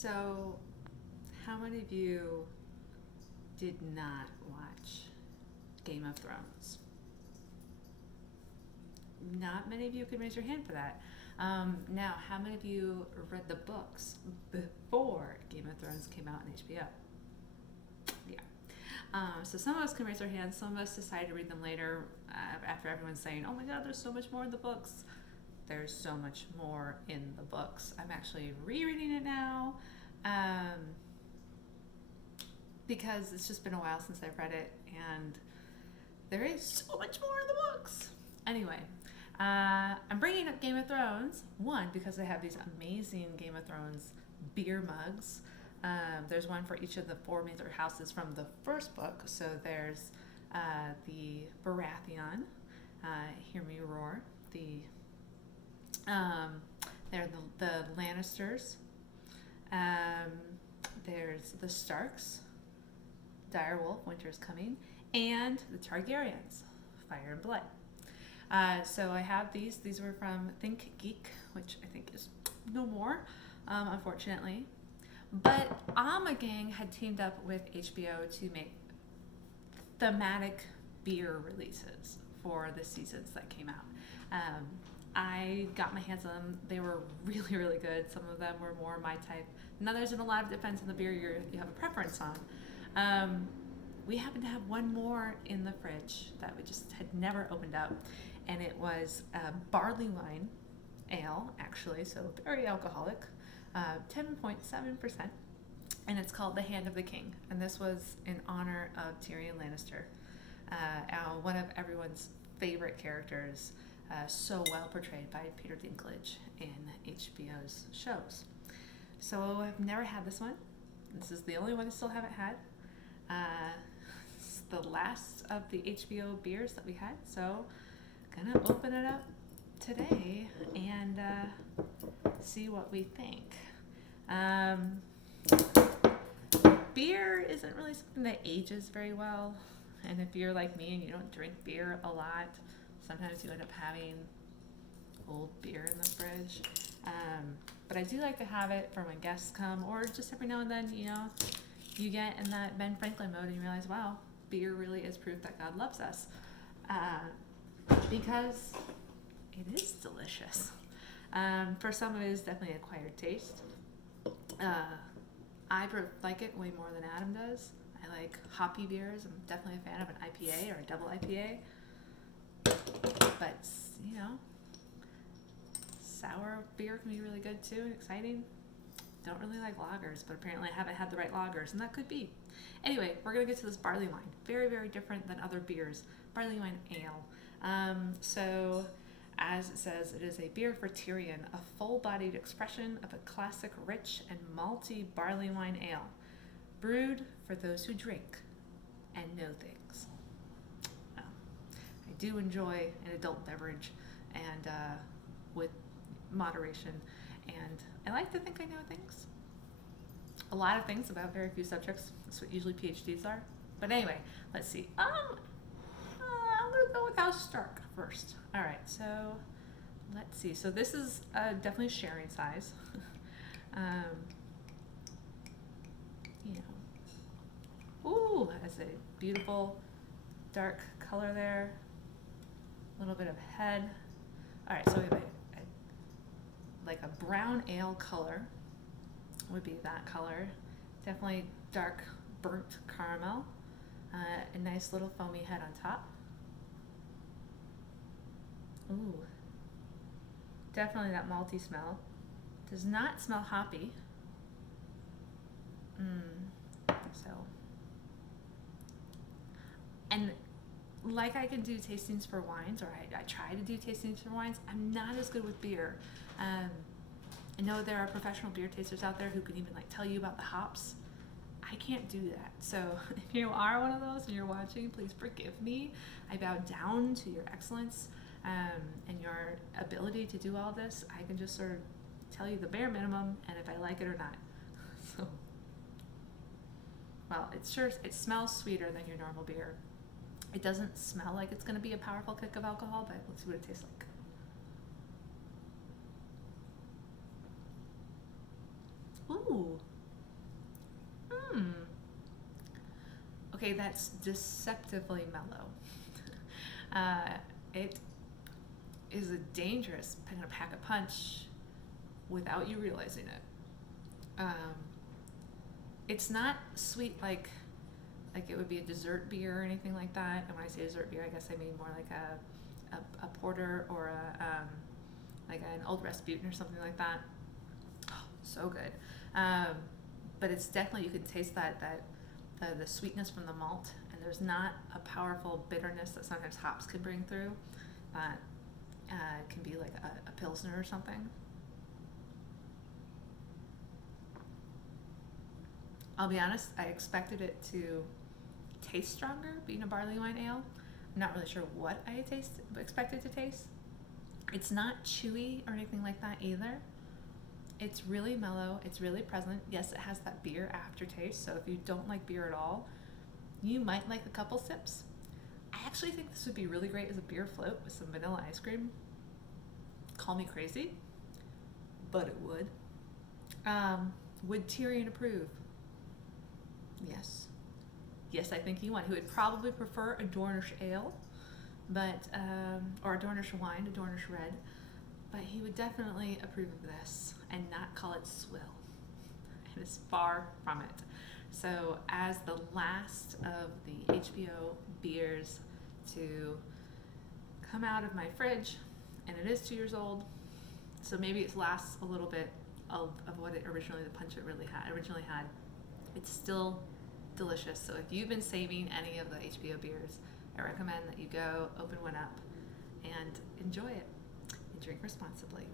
So, how many of you did not watch Game of Thrones? Not many of you can raise your hand for that. Now, how many of you read the books before Game of Thrones came out on HBO? Yeah. So some of us can raise our hands. Some of us decided to read them later after everyone's saying, "Oh my God, there's so much more in the books." There's so much more in the books. I'm actually rereading it now um, because it's just been a while since I've read it, and there is so much more in the books. Anyway, I'm bringing up Game of Thrones, one, because I have these amazing Game of Thrones beer mugs. There's one for each of the four major houses from the first book. So there's the Baratheon, Hear Me Roar, um, they're the Lannisters, um, there's the Starks, Direwolf, Winter is Coming, and the Targaryens, Fire and Blood. So I have these. These were from Think Geek, which I think is no more, unfortunately. But Omeggang had teamed up with HBO to make thematic beer releases for the seasons that came out. I got my hands on them. They were really, really good. Some of them were more my type. Now there's a lot of depends on the beer you have a preference on. We happen to have one more in the fridge that we just had never opened up, and it was barleywine ale, actually, so very alcoholic, 10.7%, and it's called The Hand of the King, and this was in honor of Tyrion Lannister, one of everyone's favorite characters, so well portrayed by Peter Dinklage in HBO's shows. So I've never had this one. This is the only one I still haven't had. It's the last of the HBO beers that we had, so gonna open it up today and see what we think. Beer isn't really something that ages very well, and if you're like me and you don't drink beer a lot, sometimes you end up having old beer in the fridge. But I do like to have it for when guests come, or just every now and then, you get in that Ben Franklin mode and you realize, wow, beer really is proof that God loves us. Because it is delicious. For some, it is definitely an acquired taste. I like it way more than Adam does. I like hoppy beers. I'm definitely a fan of an IPA or a double IPA. But, sour beer can be really good too and exciting. Don't really like lagers, but apparently I haven't had the right lagers, and that could be. Anyway, we're going to get to this barley wine. Very, very different than other beers. Barley wine ale. So, as it says, it is a beer for Tyrion, a full-bodied expression of a classic rich and malty barley wine ale, brewed for those who drink and know things. I do enjoy an adult beverage, and with moderation, and I like to think I know things. A lot of things about very few subjects. That's what usually PhDs are. But anyway, let's see. I'm gonna go with House Stark first. All right, so let's see. So this is definitely sharing size. Ooh, has a beautiful dark color there. A little bit of head. All right, so we have like a brown ale color would be that color. Definitely dark burnt caramel. A nice little foamy head on top. Ooh, definitely that malty smell. Does not smell hoppy. So, and like I can do tastings for wines, or I try to do tastings for wines, I'm not as good with beer. I know there are professional beer tasters out there who can even tell you about the hops. I can't do that. So if you are one of those and you're watching, please forgive me. I bow down to your excellence and your ability to do all this. I can just sort of tell you the bare minimum and if I like it or not. So, well, it smells sweeter than your normal beer. It doesn't smell like it's going to be a powerful kick of alcohol, but let's see what it tastes like. Ooh, Okay, that's deceptively mellow. It is a dangerous kind of pack a punch without you realizing it. It's not sweet like it would be a dessert beer or anything like that. And when I say dessert beer, I guess I mean more like a porter or like an Old Rasputin or something like that. Oh, so good. But it's definitely, you can taste the sweetness from the malt, and there's not a powerful bitterness that sometimes hops can bring through. That can be like a pilsner or something. I'll be honest, I expected it to taste stronger, being a barley wine ale. I'm not really sure what I expected to taste. It's not chewy or anything like that either. It's really mellow. It's really present. Yes, it has that beer aftertaste. So if you don't like beer at all, you might like a couple sips. I actually think this would be really great as a beer float with some vanilla ice cream. Call me crazy, but it would. Would Tyrion approve? Yes. Yes, I think he would. He would probably prefer a Dornish ale, but or a Dornish wine, a Dornish red, but he would definitely approve of this and not call it swill. It is far from it. So, as the last of the HBO beers to come out of my fridge, and it is 2 years old, so maybe it lasts a little bit of what it originally, the punch it originally had. It's still delicious. So if you've been saving any of the HBO beers, I recommend that you go open one up and enjoy it and drink responsibly.